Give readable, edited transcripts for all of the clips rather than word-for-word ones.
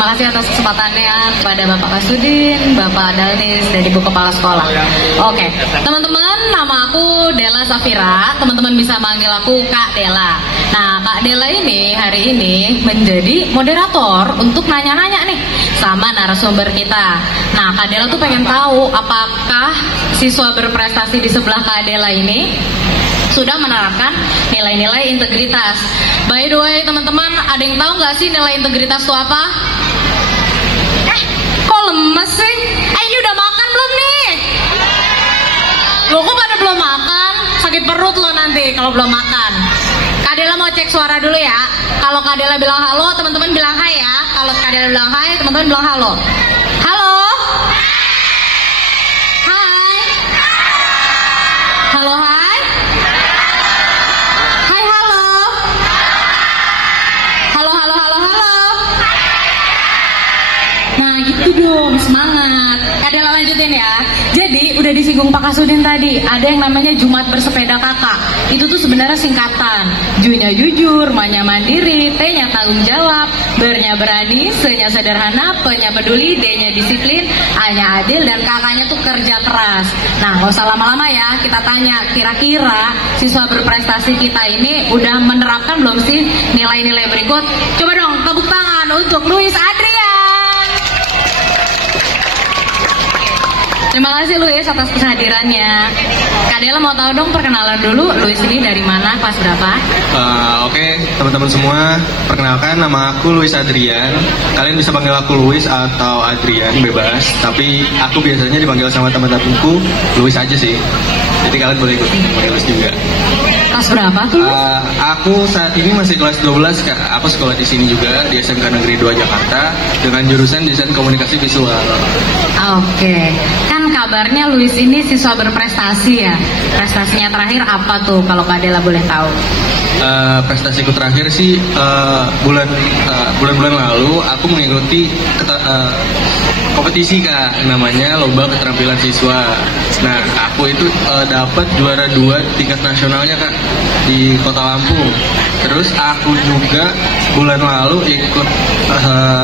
Terima kasih atas kesempatannya kepada Bapak Kasudin, Bapak Dalnis, dan Ibu Kepala Sekolah. Oke, teman-teman, nama aku Dela Safira. Teman-teman bisa manggil aku Kak Dela. Nah, Kak Dela ini hari ini menjadi moderator untuk nanya-nanya nih sama narasumber kita. Nah, Kak Dela tuh pengen tahu apakah siswa berprestasi di sebelah Kak Dela ini sudah menerapkan nilai-nilai integritas. By the way, teman-teman, ada yang tahu nggak sih nilai integritas itu apa? Kok lemes sih? Ini udah makan belum nih? Loh, kok pada belum makan? Sakit perut lo nanti kalau belum makan. Kak Dela mau cek suara dulu ya. Kalau Kak Dela bilang halo, teman-teman bilang hai ya. Kalau Kak Dela bilang hai, teman-teman bilang halo. Halo? Hai? Halo, hai? Hai, halo? Halo, halo, halo, halo? Nah, gitu dong, semangat. Kak Dela lanjutin ya. Jadi, udah disinggung Pak Kasudin tadi, ada yang namanya Jumat Bersepeda Kakak. Itu tuh sebenarnya singkatan. Ju-nya jujur, Ma-nya mandiri, T-nya tanggung jawab, Ber-nya berani, S-nya sederhana, P-nya peduli, D-nya disiplin, A-nya adil, dan K-nya tuh kerja keras. Nah, nggak usah lama-lama ya, kita tanya, kira-kira siswa berprestasi kita ini udah menerapkan belum sih nilai-nilai berikut? Coba dong, tepuk tangan untuk Luis Adrian. Terima kasih Luis atas kehadirannya. Kak Dela mau tahu dong perkenalan dulu, Luis ini dari mana, kelas berapa? Oke, teman-teman semua, perkenalkan nama aku Luis Adrian. Kalian bisa panggil aku Luis atau Adrian, bebas. Tapi aku biasanya dipanggil sama teman-temanku Luis aja sih. Jadi kalian boleh ikut panggil Luis juga. Kelas berapa tuh? Aku saat ini masih kelas 12 Kak. Aku sekolah di sini juga di SMK Negeri 2 Jakarta dengan jurusan Desain Komunikasi Visual. Oke. Kan kabarnya Luis ini siswa berprestasi ya. Prestasinya terakhir apa tuh kalau Kak Dela boleh tahu? Prestasiku terakhir sih bulan-bulan lalu aku mengikuti kompetisi Kak, namanya Lomba Keterampilan Siswa. Nah, aku itu dapat juara 2 tingkat nasionalnya Kak di Kota Lampung. Terus aku juga bulan lalu ikut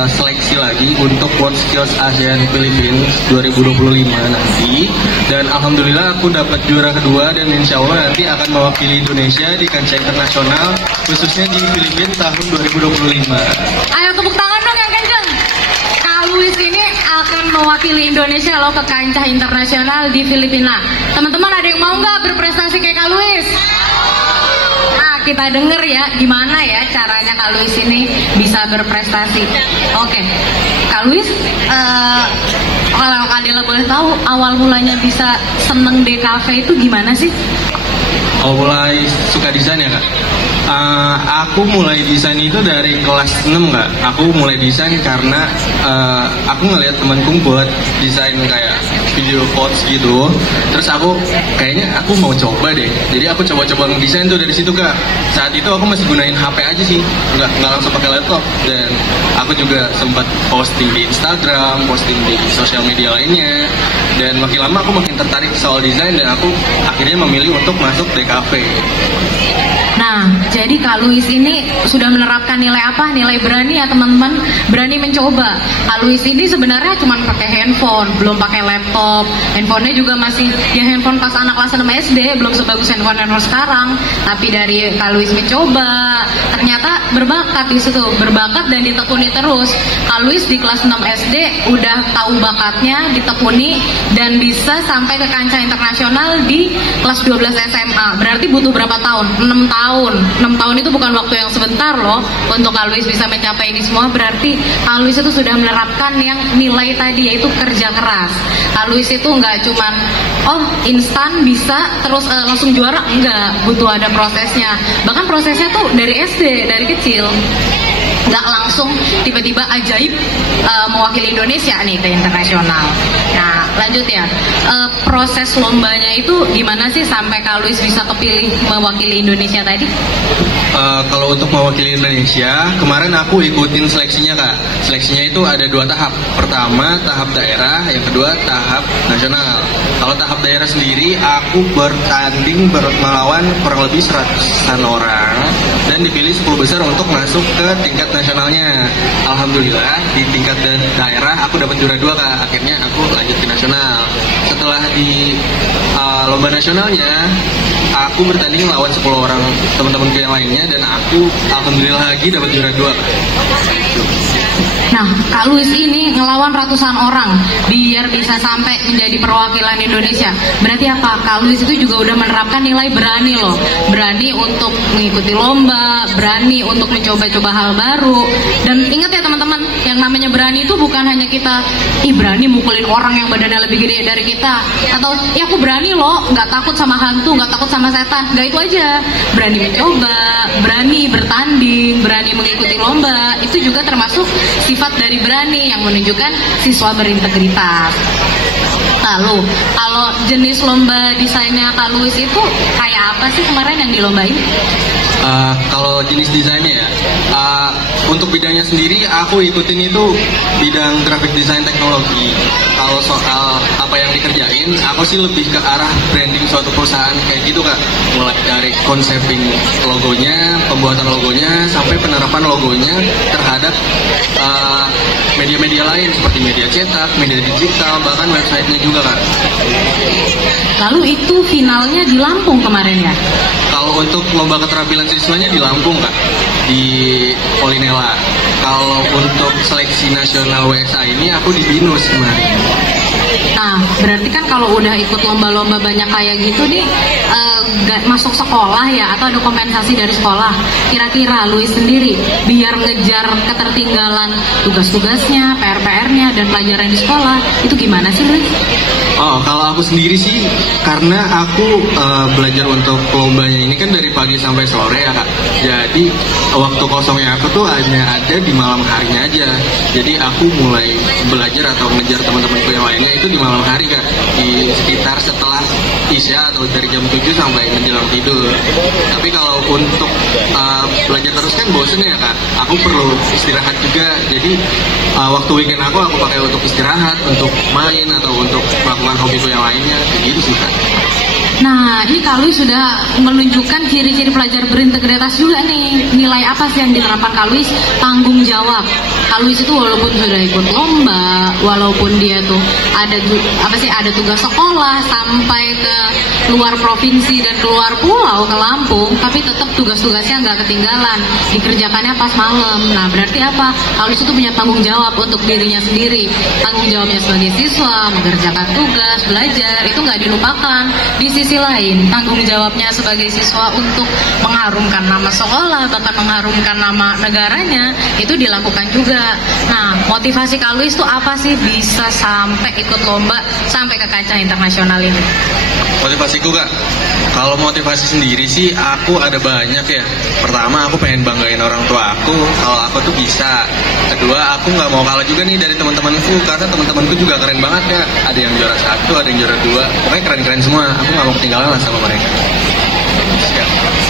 seleksi lagi untuk World Skills ASEAN Philippines 2025 nanti. Dan alhamdulillah aku dapat juara kedua dan insya Allah nanti akan mewakili Indonesia di kancah internasional khususnya di Filipina tahun 2025. Ayo tepuk tangan dong yang kenceng. Kak Luis ini akan mewakili Indonesia loh ke kancah internasional di Filipina. Teman-teman ada yang mau nggak berprestasi kayak Kak Luis? Nah, kita denger ya gimana ya caranya Kak Luis ini bisa berprestasi. Oke, Kak Luis, kalau Kak Dela boleh tahu awal mulanya bisa seneng DKV itu gimana sih? Mulai suka desain ya Kak. Aku mulai desain itu dari kelas 6 Kak. Aku mulai desain karena aku ngeliat temanku buat desain kayak video quotes gitu. Terus aku kayaknya aku mau coba deh. Jadi aku coba-coba ngedesain tuh dari situ Kak. Saat itu aku masih gunain HP aja sih, nggak langsung pakai laptop. Dan aku juga sempat posting di Instagram, posting di sosial media lainnya. Dan makin lama aku makin tertarik soal desain dan aku akhirnya memilih untuk masuk DKV. Nah, jadi Kak Luis ini sudah menerapkan nilai apa? Nilai berani ya teman-teman, berani mencoba. Kak Luis ini sebenarnya cuma pakai handphone, belum pakai laptop. Handphonenya juga masih ya handphone pas anak kelas 6 SD, belum sebagus handphone sekarang. Tapi dari Kak Luis mencoba, ternyata berbakat di situ, berbakat dan ditekuni terus. Kak Luis di kelas 6 SD udah tahu bakatnya, ditekuni dan bisa sampai ke kancah internasional di kelas 12 SMA. Berarti butuh berapa tahun? 6 tahun. 6 tahun itu bukan waktu yang sebentar loh untuk Kak Luis bisa mencapai ini semua. Berarti Kak Luis itu sudah menerapkan yang nilai tadi, yaitu kerja keras. Kak Luis itu nggak cuman instan bisa terus langsung juara, enggak, butuh ada prosesnya. Bahkan prosesnya tuh dari SD, dari kecil, nggak langsung tiba-tiba ajaib mewakili Indonesia nih ke internasional. Nah, lanjut ya, proses lombanya itu gimana sih sampai Kak Luis bisa kepilih mewakili Indonesia tadi? Kalau untuk mewakili Indonesia, kemarin aku ikutin seleksinya Kak. Seleksinya itu ada 2 tahap. Pertama tahap daerah, yang kedua tahap nasional. Kalau tahap daerah sendiri, aku bertanding melawan kurang lebih 100-an orang dan dipilih 10 besar untuk masuk ke tingkat nasionalnya. Alhamdulillah di tingkat daerah aku dapat juara 2 Kak. Akhirnya aku lanjut ke nasional. Setelah di lomba nasionalnya, aku bertanding lawan 10 orang teman-temanku yang lainnya dan aku alhamdulillah lagi dapat juara 2 Kak. Nah, Kak Luis ini ngelawan ratusan orang biar bisa sampai menjadi perwakilan Indonesia. Berarti apa? Kak Luis itu juga udah menerapkan nilai berani loh. Berani untuk mengikuti lomba, berani untuk mencoba-coba hal baru. Dan ingat ya teman-teman, yang namanya berani itu bukan hanya kita, berani mukulin orang yang badannya lebih gede dari kita. Atau, aku berani loh, nggak takut sama hantu, nggak takut sama setan. Nggak itu aja. Berani mencoba, berani bertanding, berani mengikuti lomba. Itu juga termasuk sifat dari berani yang menunjukkan siswa berintegritas. Lalu, kalau jenis lomba desainnya Kak Luis itu kayak apa sih kemarin yang dilombain? Kalau jenis desainnya ya, untuk bidangnya sendiri aku ikutin itu bidang graphic design teknologi. Kalau soal apa yang dikerjain, aku sih lebih ke arah branding suatu perusahaan kayak gitu Kak. Mulai dari konsepin logonya, pembuatan logonya, sampai penerapan logonya terhadap media-media lain seperti media cetak, media digital, bahkan websitenya juga Kak. Lalu itu finalnya di Lampung kemarin ya? Kalau untuk lomba keterampilan siswanya di Lampung Kak, di Polinela. Kalau untuk seleksi nasional WSA ini aku di BINUS kemarin. Nah, berarti kan kalau udah ikut lomba-lomba banyak kayak gitu nih, masuk sekolah ya, atau ada kompensasi dari sekolah. Kira-kira Luis sendiri, biar ngejar ketertinggalan tugas-tugasnya, PR-PR-nya, dan pelajaran di sekolah, itu gimana sih Luis? Oh, kalau aku sendiri sih, karena aku belajar untuk lombanya ini kan dari pagi sampai sore ya Kak. Jadi waktu kosongnya aku tuh hanya ada di malam harinya aja. Jadi aku mulai belajar atau ngejar teman-temanku yang lainnya itu di malam hari Kak. Di sekitar setelah Isya atau dari jam 7 sampai menjelang tidur. Tapi kalau untuk belajar terus kan bosen ya Kak. Aku perlu istirahat juga. Jadi waktu weekend aku pakai untuk istirahat, untuk main atau untuk melakukan hobiku yang lainnya. Gitu sih Kak. Nah, ini Kak Luis sudah menunjukkan ciri-ciri pelajar berintegritas juga nih. Nilai apa sih yang diterapkan Kak Luis? Tanggung jawab. Kak Luis itu walaupun sudah ikut lomba, walaupun dia tuh ada tugas sekolah sampai ke luar provinsi dan keluar pulau ke Lampung, tapi tetap tugas-tugasnya nggak ketinggalan, dikerjakannya pas malam. Nah, berarti apa? Kak Luis itu punya tanggung jawab untuk dirinya sendiri. Tanggung jawabnya sebagai siswa, mengerjakan tugas, belajar, itu nggak dilupakan. Di sisi lain, tanggung jawabnya sebagai siswa untuk mengharumkan nama sekolah, bahkan mengharumkan nama negaranya, itu dilakukan juga. Nah, motivasi Kak Luis itu apa sih bisa sampai ikut lomba, sampai ke kancah internasional ini? Motivasiku Kak, kalau motivasi sendiri sih aku ada banyak ya. Pertama, aku pengen banggain orang tua aku kalau aku tuh bisa. Kedua, aku nggak mau kalah juga nih dari teman-temanku, karena teman-temanku juga keren banget Kak. Ada yang juara 1, ada yang juara 2, pokoknya keren-keren semua. Aku nggak mau ketinggalan lah sama mereka.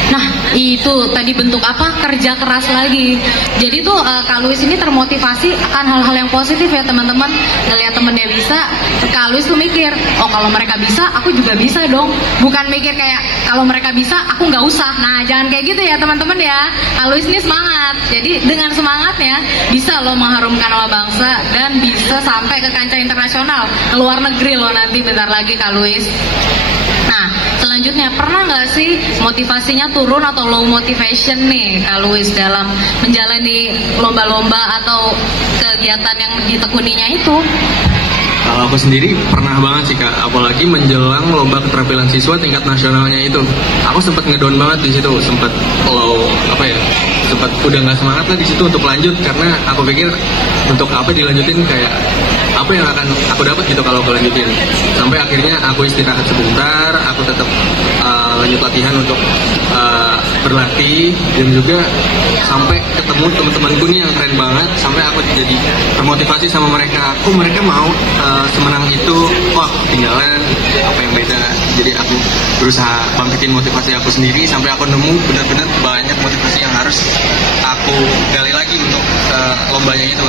Nah, itu tadi bentuk apa? Kerja keras lagi. Jadi tuh Kak Luis ini termotivasi akan hal-hal yang positif ya teman-teman. Ngeliat temennya bisa, Kak Luis tuh mikir, oh kalau mereka bisa, aku juga bisa dong. Bukan mikir kayak kalau mereka bisa, aku nggak usah. Nah, jangan kayak gitu ya teman-teman ya. Kak Luis ini semangat. Jadi dengan semangatnya bisa lo mengharumkan nama bangsa dan bisa sampai ke kancah internasional, ke luar negeri lo nanti bentar lagi Kak Luis. Nah, selanjutnya pernah nggak sih motivasinya turun atau low motivation nih Kak Luis dalam menjalani lomba-lomba atau kegiatan yang ditekuninya itu? Kalau aku sendiri pernah banget sih Kak, apalagi menjelang lomba keterampilan siswa tingkat nasionalnya itu. Aku sempat ngedown banget di situ, sempat low sempat udah nggak semangat lah di situ untuk lanjut, karena aku pikir untuk apa dilanjutin, kayak apa yang akan aku dapat gitu kalau aku lanjutin. Sampai akhirnya aku istirahat sebentar, aku tetap lanjut latihan untuk berlatih, dan juga sampai ketemu teman-temanku nih yang keren banget, sampai aku jadi termotivasi sama mereka. Mereka mau semenang itu, wah ketinggalan, apa yang beda. Jadi aku berusaha bangkitin motivasi aku sendiri sampai aku nemu benar-benar banyak motivasi yang harus aku gali lagi untuk lombanya itu.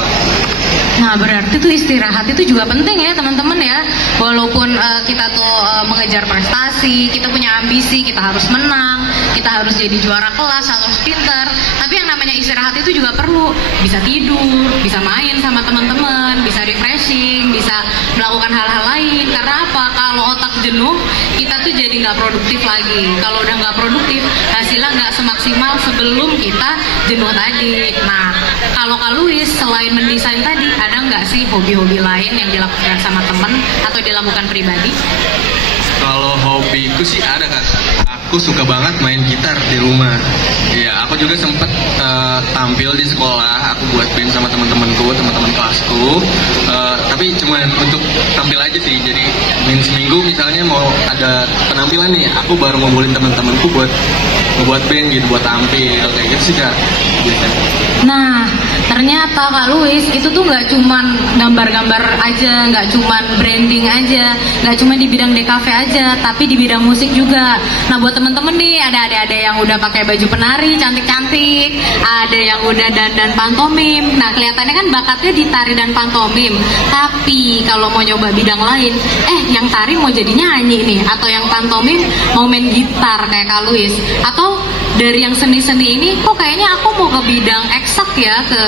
Nah, berarti tuh istirahat itu juga penting ya teman-teman ya. Walaupun kita tuh mengejar prestasi, kita punya ambisi, kita harus menang, kita harus jadi juara kelas, harus pinter. Tapi yang namanya istirahat itu juga perlu. Bisa tidur, bisa main sama teman-teman, bisa refreshing, bisa melakukan hal-hal lain. Karena apa? Kalau otak jenuh, kita tuh jadi nggak produktif lagi. Kalau udah nggak produktif, hasilnya nggak semaksimal sebelum kita jenuh tadi. Nah, kalau Kak Luis selain mendesain tadi, ada nggak sih hobi-hobi lain yang dilakukan sama teman atau dilakukan pribadi? Kalau hobiku sih ada Kak. Aku suka banget main gitar di rumah. Ya, aku juga sempet tampil di sekolah. Aku buat band sama teman-temanku, teman-teman kelasku. Tapi cuma untuk tampil aja sih. Jadi seminggu misalnya mau ada penampilan nih, aku baru ngumpulin teman-temanku buat band gitu, buat tampil kayak gitu sih Kak. Nah, ternyata Kak Luis itu tuh nggak cuman gambar-gambar aja, nggak cuman branding aja, nggak cuman di bidang DKV aja, tapi di bidang musik juga. Nah, buat temen-temen nih, ada yang udah pakai baju penari cantik-cantik, ada yang udah dandan pantomim. Nah, kelihatannya kan bakatnya di tari dan pantomim. Tapi kalau mau nyoba bidang lain, yang tari mau jadi nyanyi nih, atau yang pantomim mau main gitar kayak Kak Luis, atau dari yang seni-seni ini kok kayaknya aku mau ke bidang eksak ya, ke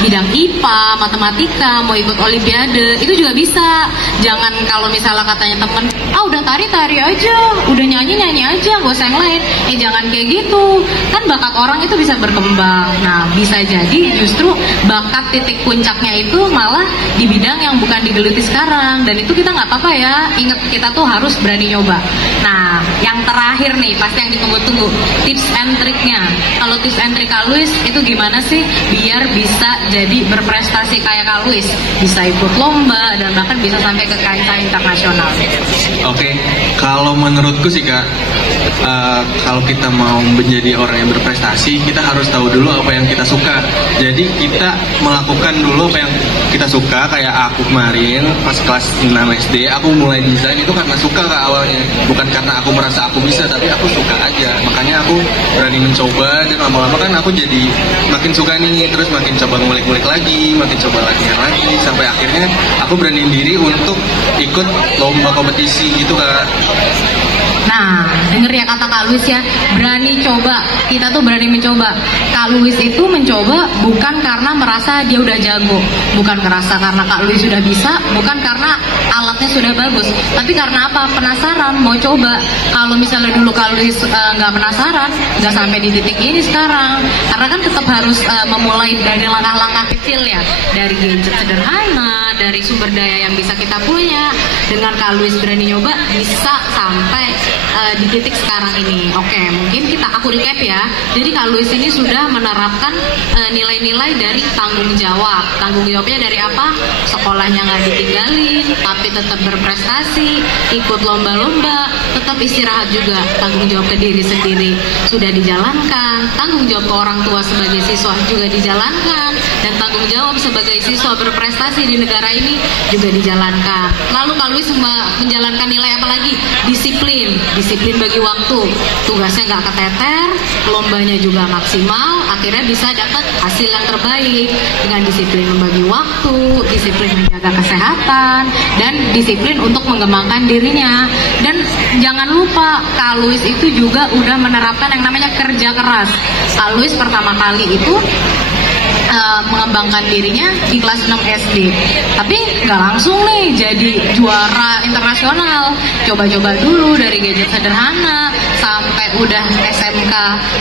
bidang IPA, matematika, mau ikut olimpiade, itu juga bisa. Jangan kalau misalnya katanya temen, udah tari aja, udah nyanyi aja, gak usah yang lain. Jangan kayak gitu, kan bakat orang itu bisa berkembang. Nah, bisa jadi justru bakat titik puncaknya itu malah di bidang yang bukan digeluti sekarang, dan itu kita nggak apa-apa ya. Ingat, kita tuh harus berani nyoba. Nah, yang terakhir nih pasti yang ditunggu-tunggu, tips and triknya. Kalau tips and trik Kak Luis itu gimana sih biar bisa jadi berprestasi kayak Kak Luis, bisa ikut lomba dan bahkan bisa sampai ke kancah internasional? Oke, kalau menurutku sih Kak, kalau kita mau menjadi orang yang berprestasi, kita harus tahu dulu apa yang kita suka. Jadi kita melakukan dulu apa yang kita suka. Kayak aku kemarin pas kelas 6 SD, aku mulai desain itu karena suka Kak awalnya, bukan karena aku merasa aku bisa, tapi aku suka aja. Makanya aku berani mencoba, dan lama-lama kan aku jadi makin suka nih, terus makin coba ngulik-ngulik lagi, makin coba latihan lagi, sampai akhirnya aku beraniin diri untuk ikut lomba kompetisi gitu Kak. Nah, denger ya kata Kak Luis ya, berani coba. Kita tuh berani mencoba. Kak Luis itu mencoba bukan karena merasa dia udah jago, bukan ngerasa karena Kak Luis sudah bisa, bukan karena alatnya sudah bagus, tapi karena apa? Penasaran, mau coba. Kalau misalnya dulu Kak Luis nggak penasaran, nggak sampai di titik ini sekarang. Karena kan tetap harus memulai dari langkah-langkah kecil ya, dari gadget sederhana, dari sumber daya yang bisa kita punya. Dengan Kak Luis berani nyoba, bisa sampai di titik sekarang ini. Oke, mungkin aku recap ya. Jadi Kak Luis ini sudah menerapkan nilai-nilai dari tanggung jawab. Tanggung jawabnya dari apa? Sekolahnya nggak ditinggalin, tapi tetap berprestasi, ikut lomba-lomba, tetap istirahat juga. Tanggung jawab ke diri sendiri sudah dijalankan. Tanggung jawab ke orang tua sebagai siswa juga dijalankan. Dan tanggung jawab sebagai siswa berprestasi di negara ini juga dijalankan. Lalu Kak Luis menjalankan nilai apa lagi? Disiplin bagi waktu, tugasnya nggak keteter, lombanya juga maksimal, akhirnya bisa dapat hasil yang terbaik dengan disiplin membagi waktu, disiplin menjaga kesehatan, dan disiplin untuk mengembangkan dirinya. Dan jangan lupa, Kak Luis itu juga udah menerapkan yang namanya kerja keras. Kak Luis pertama kali itu mengembangkan dirinya di kelas 6 SD, tapi nggak langsung nih jadi juara internasional. Coba-coba dulu dari gadget sederhana sampai udah SMK,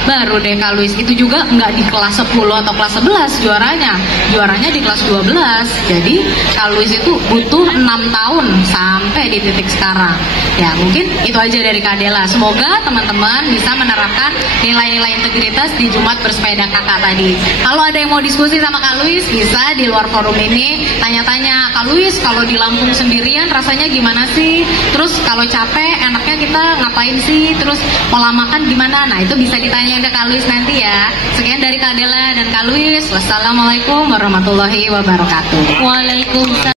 baru deh Kak Luis itu juga nggak di kelas 10 atau kelas 11 juaranya di kelas 12. Jadi Kak Luis itu butuh 6 tahun sampai di titik sekarang. Ya, mungkin itu aja dari Kak Dela. Semoga teman-teman bisa menerapkan nilai-nilai integritas di Jumat Bersepeda Kakak tadi. Kalau ada yang mau diskusi sama Kak Luis, bisa di luar forum ini tanya-tanya, Kak Luis kalau di Lampung sendirian rasanya gimana sih? Terus kalau capek enaknya kita ngapain sih? Terus pola makan gimana? Nah, itu bisa ditanya ke Kak Luis nanti ya. Sekian dari Kak Dela dan Kak Luis. Wassalamualaikum warahmatullahi wabarakatuh. Waalaikumsalam.